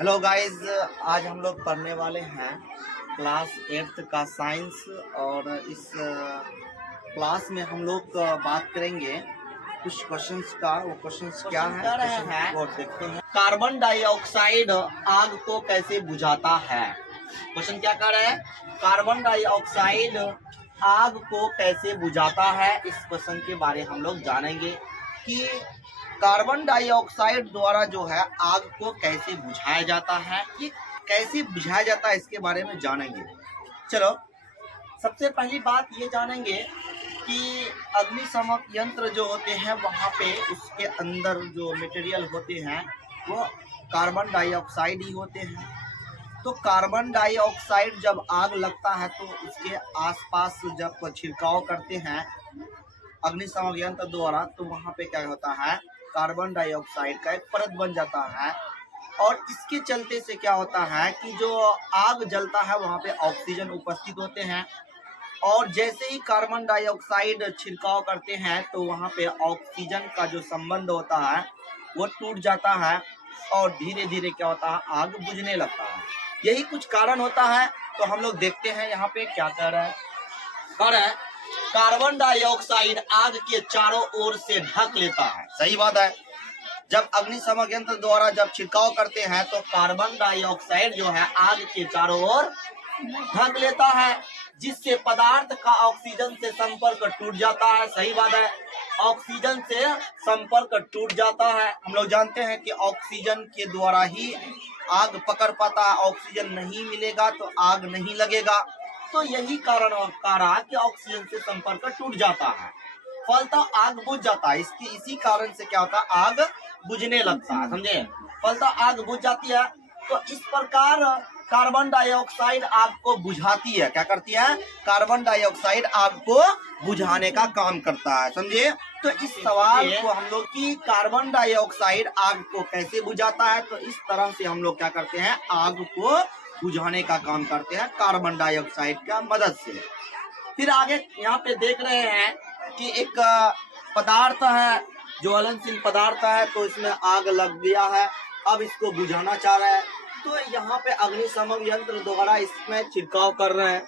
Hello guys, आज हम लोग पढ़ने वाले हैं क्लास 8th का साइंस। और इस क्लास में हम लोग बात करेंगे कुछ क्वेश्चंस का। वो क्वेश्चंस क्या है वो देखते हैं। कार्बन डाइऑक्साइड आग को कैसे बुझाता है? क्वेश्चन क्या कर रहे हैं? कार्बन डाइऑक्साइड आग को कैसे बुझाता है। इस क्वेश्चन के बारे हम लोग जानेंगे कि कार्बन डाइऑक्साइड द्वारा जो है आग को कैसे बुझाया जाता है। ये कैसे बुझाया जाता है इसके बारे में जानेंगे। चलो, सबसे पहली बात ये जानेंगे कि अग्निशमक यंत्र जो होते हैं वहाँ पे उसके अंदर जो मटेरियल होते हैं वो कार्बन डाइऑक्साइड ही होते हैं। तो कार्बन डाइऑक्साइड जब आग लगता है तो उसके आसपास जब छिड़काव करते हैं अग्निशमक यंत्र द्वारा तो वहाँ पे क्या होता है, कार्बन डाइऑक्साइड का एक परत बन जाता है। और इसके चलते से क्या होता है कि जो आग जलता है वहाँ पे ऑक्सीजन उपस्थित होते हैं। और जैसे ही कार्बन डाइऑक्साइड छिड़काव करते हैं तो वहाँ पे ऑक्सीजन का जो संबंध होता है वो टूट जाता है और धीरे धीरे क्या होता है, आग बुझने लगता है। यही कुछ कारण होता है। तो हम लोग देखते हैं यहाँ पे क्या कर रहा है। कार्बन डाइऑक्साइड आग के चारों ओर से ढक लेता है। सही बात है। जब अग्निशमक यंत्र द्वारा जब छिड़काव करते हैं तो कार्बन डाइऑक्साइड जो है आग के चारों ओर ढक लेता है, जिससे पदार्थ का ऑक्सीजन से संपर्क टूट जाता है। सही बात है। ऑक्सीजन से संपर्क टूट जाता है। हम लोग जानते हैं कि ऑक्सीजन के द्वारा ही आग पकड़ पाता है। ऑक्सीजन नहीं मिलेगा तो आग नहीं लगेगा। तो यही कारण कि ऑक्सीजन से संपर्क टूट जाता है, फलतः आग बुझ जाता है। इसी कारण से क्या होता है, आग बुझने लगता है। समझे? फलतः आग बुझ जाती है। तो इस प्रकार कार्बन डाइऑक्साइड आग को बुझाती है। क्या करती है? कार्बन डाइऑक्साइड आग को बुझाने का काम करता है। समझे? तो इस सवाल को हम लोग की कार्बन डाइऑक्साइड आग को कैसे बुझाता है, तो इस तरह से हम लोग क्या करते हैं, आग को बुझाने का काम करते हैं कार्बन डाइऑक्साइड का मदद से। फिर आगे यहाँ पे देख रहे हैं कि एक पदार्थ है, ज्वलनशील पदार्थ है। तो इसमें आग लग गया है, अब इसको बुझाना चाह रहे हैं। तो यहाँ पे अग्निशमक यंत्र द्वारा इसमें छिड़काव कर रहे हैं।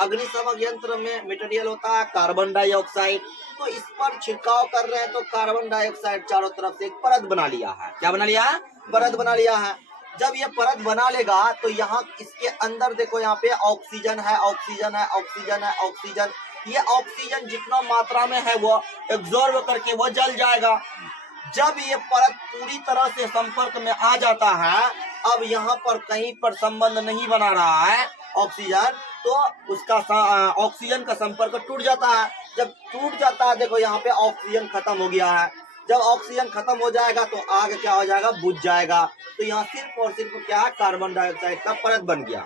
अग्निशमक यंत्र में मटेरियल होता है कार्बन डाइऑक्साइड। तो इस पर छिड़काव कर रहे हैं तो कार्बन डाइऑक्साइड चारों तरफ से एक परत बना लिया है। क्या बना लिया है? परत बना लिया है। जब ये परत बना लेगा तो यहाँ इसके अंदर देखो, यहाँ पे ऑक्सीजन है, ऑक्सीजन है, ऑक्सीजन है, ऑक्सीजन। ये ऑक्सीजन जितना मात्रा में है वो एब्जॉर्ब करके वो जल जाएगा। जब ये परत पूरी तरह से संपर्क में आ जाता है, अब यहाँ पर कहीं पर संबंध नहीं बना रहा है ऑक्सीजन, तो उसका ऑक्सीजन का संपर्क टूट जाता है। जब टूट जाता है, देखो यहाँ पे ऑक्सीजन खत्म हो गया है। जब ऑक्सीजन खत्म हो जाएगा तो आग क्या हो जाएगा, बुझ जाएगा। तो यहाँ सिर्फ और सिर्फ क्या है, कार्बन डाइऑक्साइड का परत बन गया,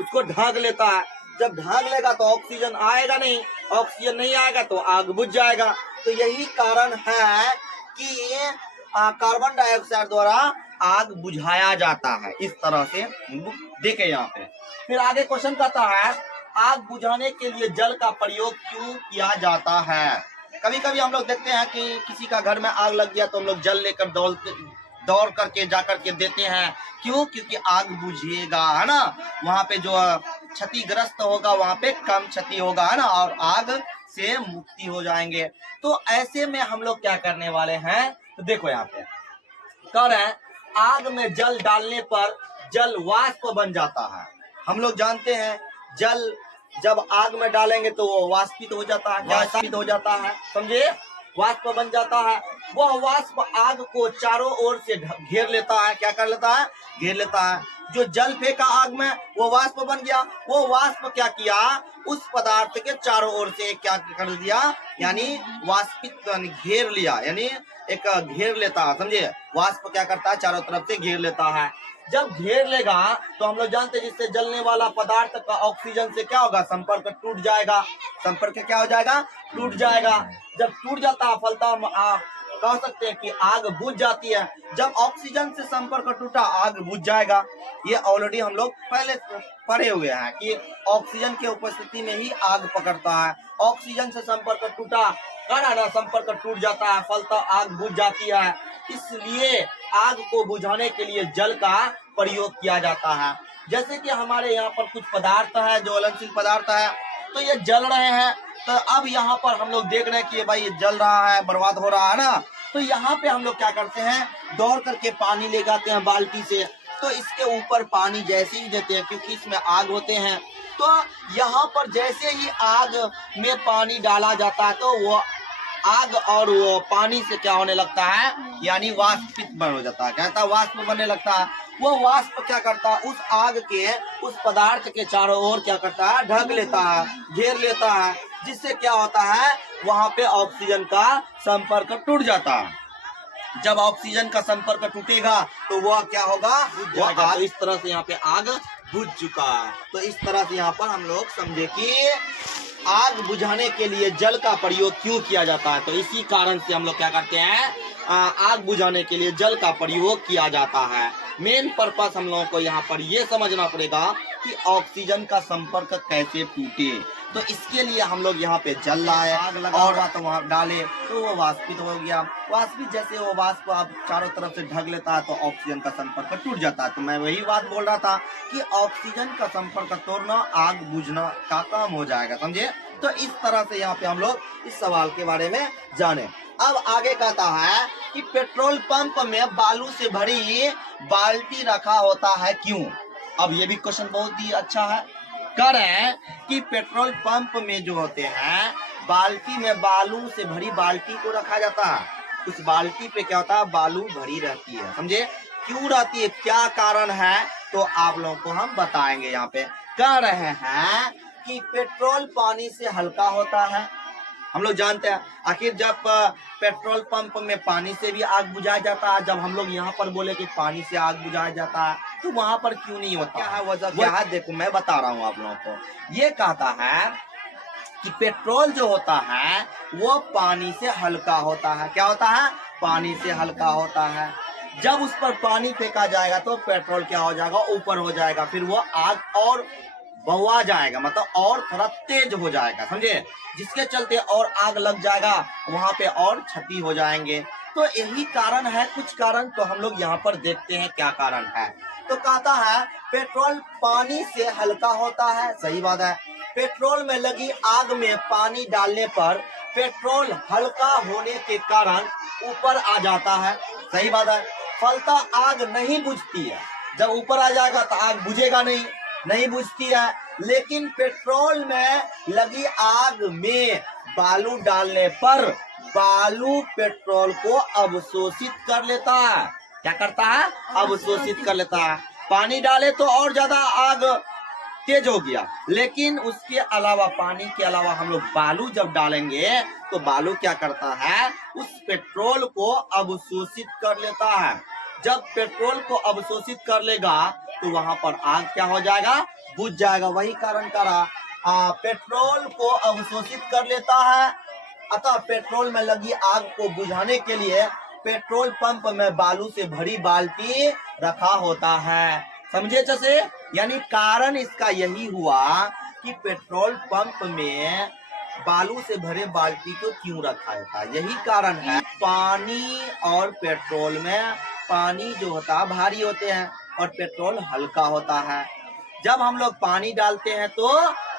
उसको ढक लेता है। जब ढक लेगा तो ऑक्सीजन आएगा नहीं, ऑक्सीजन नहीं आएगा तो आग बुझ जाएगा। तो यही कारण है कि कार्बन डाइऑक्साइड द्वारा आग बुझाया जाता है। इस तरह से देखे यहाँ पे। फिर आगे क्वेश्चन कहता है, आग बुझाने के लिए जल का प्रयोग क्यों किया जाता है? कभी कभी हम लोग देखते हैं कि किसी का घर में आग लग गया तो हम लोग जल लेकर दौड़ करके जा करके देते हैं। क्यों? क्योंकि आग बुझेगा, है ना। वहाँ पे जो क्षतिग्रस्त होगा वहाँ पे कम क्षति होगा, है ना, और आग से मुक्ति हो जाएंगे। तो ऐसे में हम लोग क्या करने वाले हैं, तो देखो यहाँ पे कर रहे हैं, आग में जल डालने पर जल वाष्प बन जाता है। हम लोग जानते हैं जल जब आग में डालेंगे तो वो वाष्पित हो जाता है, वाष्पित हो जाता है। समझे? वाष्प बन जाता है। वह वाष्प आग को चारों ओर से घेर लेता है। क्या कर लेता है? घेर लेता है। जो जल फेंका आग में वो वाष्प बन गया। वो वाष्प क्या किया, उस पदार्थ के चारों ओर से क्या कर दिया, यानी वाष्पित घेर लिया, यानी एक घेर लेता है। समझे? वाष्प क्या करता है, चारों तरफ से घेर लेता है। जब घेर लेगा तो हम लोग जानते हैं जिससे जलने वाला पदार्थ का ऑक्सीजन से क्या होगा, संपर्क टूट जाएगा। संपर्क क्या हो जाएगा, टूट जाएगा। जब टूट जाता है फलतः कह सकते हैं कि आग बुझ जाती है। जब ऑक्सीजन से संपर्क टूटा आग बुझ जाएगा। ये ऑलरेडी हम लोग पहले पढ़े हुए हैं कि ऑक्सीजन के उपस्थिति में ही आग पकड़ता है। ऑक्सीजन से संपर्क टूटा ना संपर्क टूट जाता है, फलतः आग बुझ जाती है। इसलिए आग को बुझाने के लिए जल का प्रयोग किया जाता है। जैसे कि हमारे यहाँ पर कुछ पदार्थ है, ज्वलनशील पदार्थ है, तो ये जल रहे हैं। तो अब यहाँ पर हम लोग देख रहे हैं कि भाई ये जल रहा है, बर्बाद हो रहा है ना। तो यहाँ पे हम लोग क्या करते हैं, दौड़ करके पानी ले जाते हैं बाल्टी से। तो इसके ऊपर पानी जैसे ही देते हैं, क्योंकि इसमें आग होते हैं। तो यहाँ पर जैसे ही आग में पानी डाला जाता है तो वो आग और वो पानी से क्या होने लगता है, यानी वाष्पित बन हो जाता है। क्या होता है, वाष्प बनने लगता है। वो वाष्प क्या करता है, उस आग के उस पदार्थ के चारों ओर क्या करता है, ढक लेता है, घेर लेता है, जिससे क्या होता है, वहां पे ऑक्सीजन का संपर्क टूट जाता है। जब ऑक्सीजन का संपर्क टूटेगा तो वह क्या होगा, वो आग इस तरह से यहाँ पे आग बुझ चुका है। तो इस तरह से यहाँ पर हम लोग समझे कि आग बुझाने के लिए जल का प्रयोग क्यों किया जाता है। तो इसी कारण से हम लोग क्या करते हैं, आग बुझाने के लिए जल का प्रयोग किया जाता है। मेन पर्पस हम लोगों को यहाँ पर ये समझना पड़ेगा कि ऑक्सीजन का संपर्क कैसे टूटे। तो इसके लिए हम लोग यहाँ पे जल लाए, आग लगा और तो वहाँ डाले तो वो वाष्पित हो गया। वाष्पित जैसे वो वाष्प आप चारों तरफ से ढक लेता है तो ऑक्सीजन का संपर्क टूट जाता है। तो मैं वही बात बोल रहा था कि ऑक्सीजन का संपर्क तोड़ना आग बुझना का काम हो जाएगा, समझे। तो इस तरह से यहाँ पे हम लोग इस सवाल के बारे में जाने। अब आगे कहता है कि पेट्रोल पंप में बालू से भरी बाल्टी रखा होता है क्यों। अब ये भी क्वेश्चन बहुत ही अच्छा है। कह रहे हैं कि पेट्रोल पंप में जो होते हैं बाल्टी में बालू से भरी बाल्टी को रखा जाता है। उस बाल्टी पे क्या होता है, बालू भरी रहती है, समझे। क्यों रहती है, क्या कारण है, तो आप लोगों को हम बताएंगे। यहाँ पे कह रहे हैं कि पेट्रोल पानी से हल्का होता है। हम लोग जानते हैं आखिर जब पेट्रोल पंप में पानी से भी आग बुझाया जाता है, जब हम लोग यहाँ पर बोले कि पानी से आग बुझाया जाता है तो वहां पर क्यों नहीं होता, क्या है वजह, क्या है, देखो मैं बता रहा हूँ आप लोगों को। ये कहता है कि पेट्रोल जो होता है वो पानी से हल्का होता है। क्या होता है, पानी से हल्का होता है। जब उस पर पानी फेंका जाएगा तो पेट्रोल क्या हो जाएगा, ऊपर हो जाएगा, फिर वो आग और बढ़ा जाएगा, मतलब और थोड़ा तेज हो जाएगा, समझे, जिसके चलते और आग लग जाएगा, वहां पे और क्षति हो जाएंगे। तो यही कारण है, कुछ कारण तो हम लोग यहाँ पर देखते हैं क्या कारण है। तो कहता है पेट्रोल पानी से हल्का होता है, सही बात है। पेट्रोल में लगी आग में पानी डालने पर पेट्रोल हल्का होने के कारण ऊपर आ जाता है, सही बात है। फलतः आग नहीं बुझती है। जब ऊपर आ जाएगा तो आग बुझेगा नहीं बुझती है। लेकिन पेट्रोल में लगी आग में बालू डालने पर बालू पेट्रोल को अवशोषित कर लेता है। क्या करता है, अवशोषित कर लेता है। पानी डाले तो और ज्यादा आग तेज हो गया, लेकिन उसके अलावा, पानी के अलावा हम लोग बालू जब डालेंगे तो बालू क्या करता है, उस पेट्रोल को अवशोषित कर लेता है। जब पेट्रोल को अवशोषित कर लेगा तो वहां पर आग क्या हो जाएगा, बुझ जाएगा। वही कारण करा, पेट्रोल को अवशोषित कर लेता है। अतः पेट्रोल में लगी आग को बुझाने के लिए पेट्रोल पंप में बालू से भरी बाल्टी रखा होता है, समझे जैसे। यानी कारण इसका यही हुआ कि पेट्रोल पंप में बालू से भरे बाल्टी को क्यों रखा जाता है, यही कारण है। पानी और पेट्रोल में, पानी जो होता है भारी होते हैं और पेट्रोल हल्का होता है। जब हम लोग पानी डालते हैं तो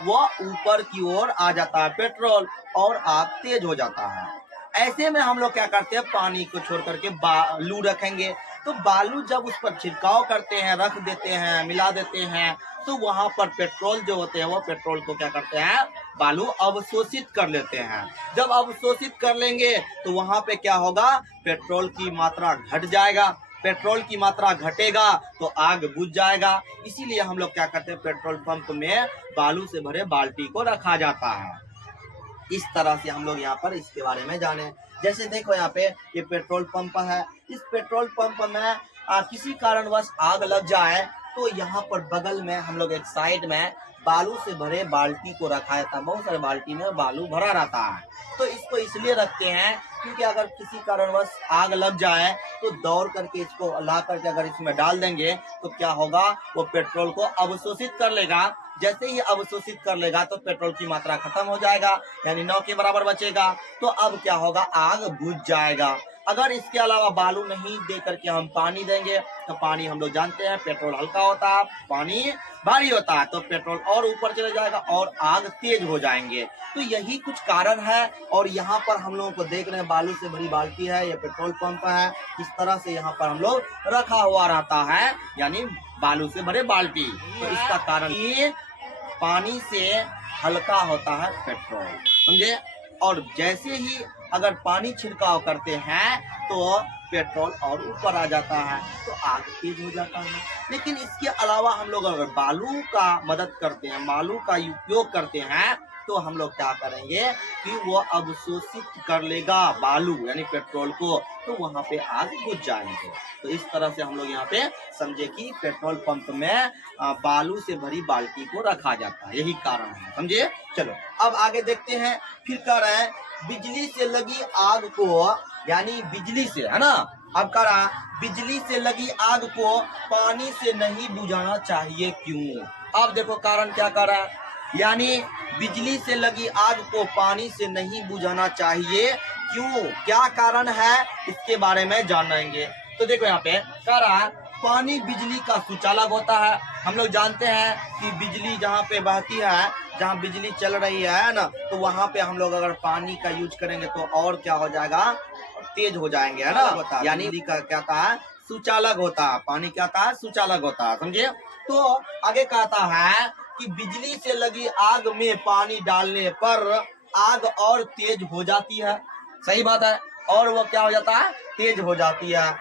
वो ऊपर की ओर आ जाता है पेट्रोल और आग तेज हो जाता है। ऐसे में हम लोग क्या करते हैं, पानी को छोड़ करके बालू रखेंगे, तो बालू जब उस पर छिड़काव करते हैं, रख देते हैं, मिला देते हैं, तो वहां पर पेट्रोल जो होते हैं वो पेट्रोल को क्या करते हैं, बालू अवशोषित कर लेते हैं। जब अवशोषित कर लेंगे तो वहां पे क्या होगा, पेट्रोल की मात्रा घट जाएगा। पेट्रोल की मात्रा घटेगा तो आग बुझ जाएगा। इसीलिए हम लोग क्या करते हैं, पेट्रोल पंप में बालू से भरे बाल्टी को रखा जाता है। इस तरह से हम लोग यहाँ पर इसके बारे में जाने। जैसे देखो यहाँ पे ये पेट्रोल पंप है। इस पेट्रोल पंप में किसी कारणवश आग लग जाए तो यहाँ पर बगल में हम लोग एक साइड में बालू से भरे बाल्टी को रखा जाता है। बहुत सारे बाल्टी में बालू भरा रहता है। तो इसको इसलिए रखते हैं क्योंकि अगर किसी कारणवश आग लग जाए तो दौड़ करके इसको ला करके अगर इसमें डाल देंगे तो क्या होगा, वो पेट्रोल को अवशोषित कर लेगा। जैसे ही अवशोषित कर लेगा तो पेट्रोल की मात्रा खत्म हो जाएगा, यानी 9 के बराबर बचेगा। तो अब क्या होगा, आग बुझ जाएगा। अगर इसके अलावा बालू नहीं दे करके हम पानी देंगे तो पानी हम लोग जानते हैं पेट्रोल हल्का होता है, पानी भारी होता है, तो पेट्रोल और ऊपर चले जाएगा और आग तेज हो जाएंगे। तो यही कुछ कारण है। और यहाँ पर हम लोगों को देख रहे हैं बालू से भरी बाल्टी है, ये पेट्रोल पंप है, इस तरह से यहाँ पर हम लोग रखा हुआ रहता है, यानी बालू से भरे बाल्टी। तो इसका कारण ये पानी से हल्का होता है पेट्रोल, समझे। और जैसे ही अगर पानी छिड़काव करते हैं तो पेट्रोल और ऊपर आ जाता है, तो आग तेज हो जाता है। लेकिन इसके अलावा हम लोग अगर बालू का मदद करते हैं, बालू का उपयोग करते हैं, तो हम लोग क्या करेंगे कि वो अवशोषित कर लेगा बालू यानी पेट्रोल को, तो वहां पे आग बुझ जाएंगे। तो इस तरह से हम लोग यहाँ पे समझे कि पेट्रोल पंप में बालू से भरी बाल्टी को रखा जाता है, यही कारण है, समझे। चलो अब आगे देखते हैं। फिर कह रहे हैं बिजली से लगी आग को, यानी बिजली से, है ना, अब कह रहा है बिजली से लगी आग को पानी से नहीं बुझाना चाहिए, क्यों। अब देखो कारण क्या कर रहा है, यानी बिजली से लगी आग को पानी से नहीं बुझाना चाहिए, क्यों, क्या कारण है, इसके बारे में जानेंगे। तो देखो यहाँ पे कह रहा है पानी बिजली का सुचालक होता है। हम लोग जानते हैं कि बिजली जहाँ पे बहती है, जहाँ बिजली चल रही है ना, तो वहाँ पे हम लोग अगर पानी का यूज करेंगे तो और क्या हो जाएगा, तेज हो जाएंगे, है ना। यानी बिजली का क्या था, सुचालक होता है, पानी क्या था, सुचालक होता है, समझे। तो आगे कहता है कि बिजली से लगी आग में पानी डालने पर आग और तेज हो जाती है, सही बात है, और वो क्या हो जाता है, तेज हो जाती है।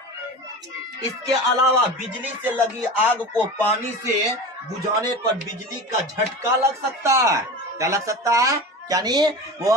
इसके अलावा बिजली से लगी आग को पानी से बुझाने पर बिजली का झटका लग सकता है, क्या लग सकता है, यानी वो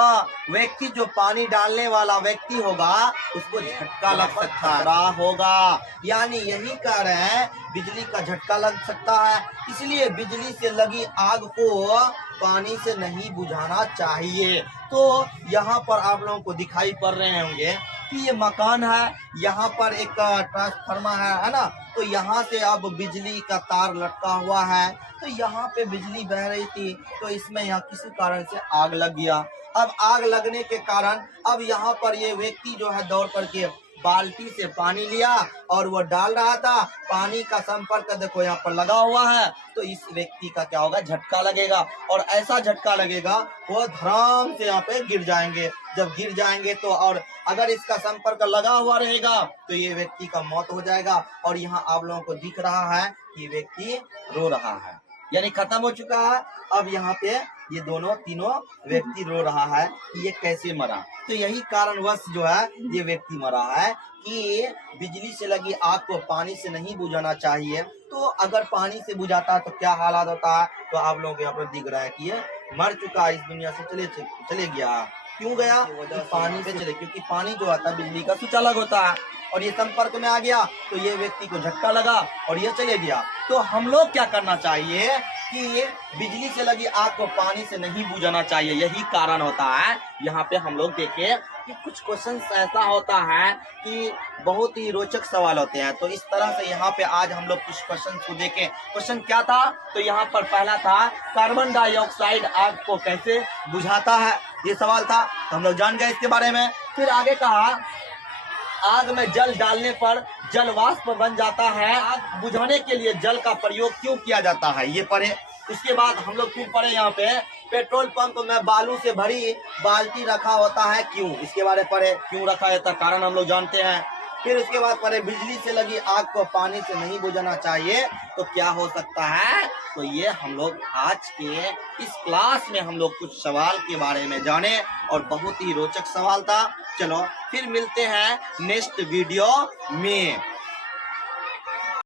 व्यक्ति जो पानी डालने वाला व्यक्ति होगा उसको झटका लग सकता होगा, यानी यही कारण है बिजली का झटका लग सकता है। इसलिए बिजली से लगी आग को पानी से नहीं बुझाना चाहिए। तो यहाँ पर आप लोगों को दिखाई पड़ रहे होंगे कि ये मकान है, यहाँ पर एक ट्रांसफार्मर है ना, तो यहाँ से अब बिजली का तार लटका हुआ है, तो यहाँ पे बिजली बह रही थी, तो इसमें यहाँ किसी कारण से आग लग गया। अब आग लगने के कारण अब यहाँ पर ये व्यक्ति जो है दौड़ करके बाल्टी से पानी लिया और वो डाल रहा था, पानी का संपर्क देखो यहाँ पर लगा हुआ है, तो इस व्यक्ति का क्या होगा, झटका लगेगा, और ऐसा झटका लगेगा वो धड़ाम से यहाँ पे गिर जाएंगे। जब गिर जाएंगे तो और अगर इसका संपर्क लगा हुआ रहेगा तो ये व्यक्ति का मौत हो जाएगा। और यहाँ आप लोगों को दिख रहा है कि व्यक्ति रो रहा है, यानी खत्म हो चुका है। अब यहाँ पे ये तीनों व्यक्ति रो रहा है कि ये कैसे मरा। तो यही कारणवश जो है ये व्यक्ति मरा है कि बिजली से लगी आग को पानी से नहीं बुझाना चाहिए। तो अगर पानी से बुझाता तो क्या हालात होता है, तो आप लोगों को यहाँ पर दिख रहा है कि ये मर चुका है, इस दुनिया से चले गया। क्यों गया, पानी से चले, क्योंकि पानी जो आता है बिजली का सुचालक होता है, और ये संपर्क में आ गया तो ये व्यक्ति को झटका लगा और ये चले गया। तो हम लोग क्या करना चाहिए कि ये बिजली से लगी आग को पानी से नहीं बुझाना चाहिए, यही कारण होता है। यहाँ पे हम लोग देखें कि कुछ क्वेश्चन ऐसा होता है कि बहुत ही रोचक सवाल होते हैं। तो इस तरह से यहाँ पे आज हम लोग कुछ क्वेश्चन को देखें। क्वेश्चन क्या था, तो यहाँ पर पहला था कार्बन डाइऑक्साइड आग को कैसे बुझाता है, ये सवाल था, तो हम लोग जान गए इसके बारे में। फिर आगे कहा आग में जल डालने पर जल वाष्प बन जाता है, आग बुझाने के लिए जल का प्रयोग क्यों किया जाता है, ये पढ़े। उसके बाद हम लोग फिर पढ़े यहाँ पे पेट्रोल पंप में बालू से भरी बाल्टी रखा होता है क्यों, इसके बारे में पढ़े, क्यों रखा जाता है, कारण हम लोग जानते हैं। फिर उसके बाद पढ़े बिजली से लगी आग को पानी से नहीं बुझाना चाहिए तो क्या हो सकता है। तो ये हम लोग आज के इस क्लास में हम लोग कुछ सवाल के बारे में जाने और बहुत ही रोचक सवाल था। चलो फिर मिलते हैं नेक्स्ट वीडियो में।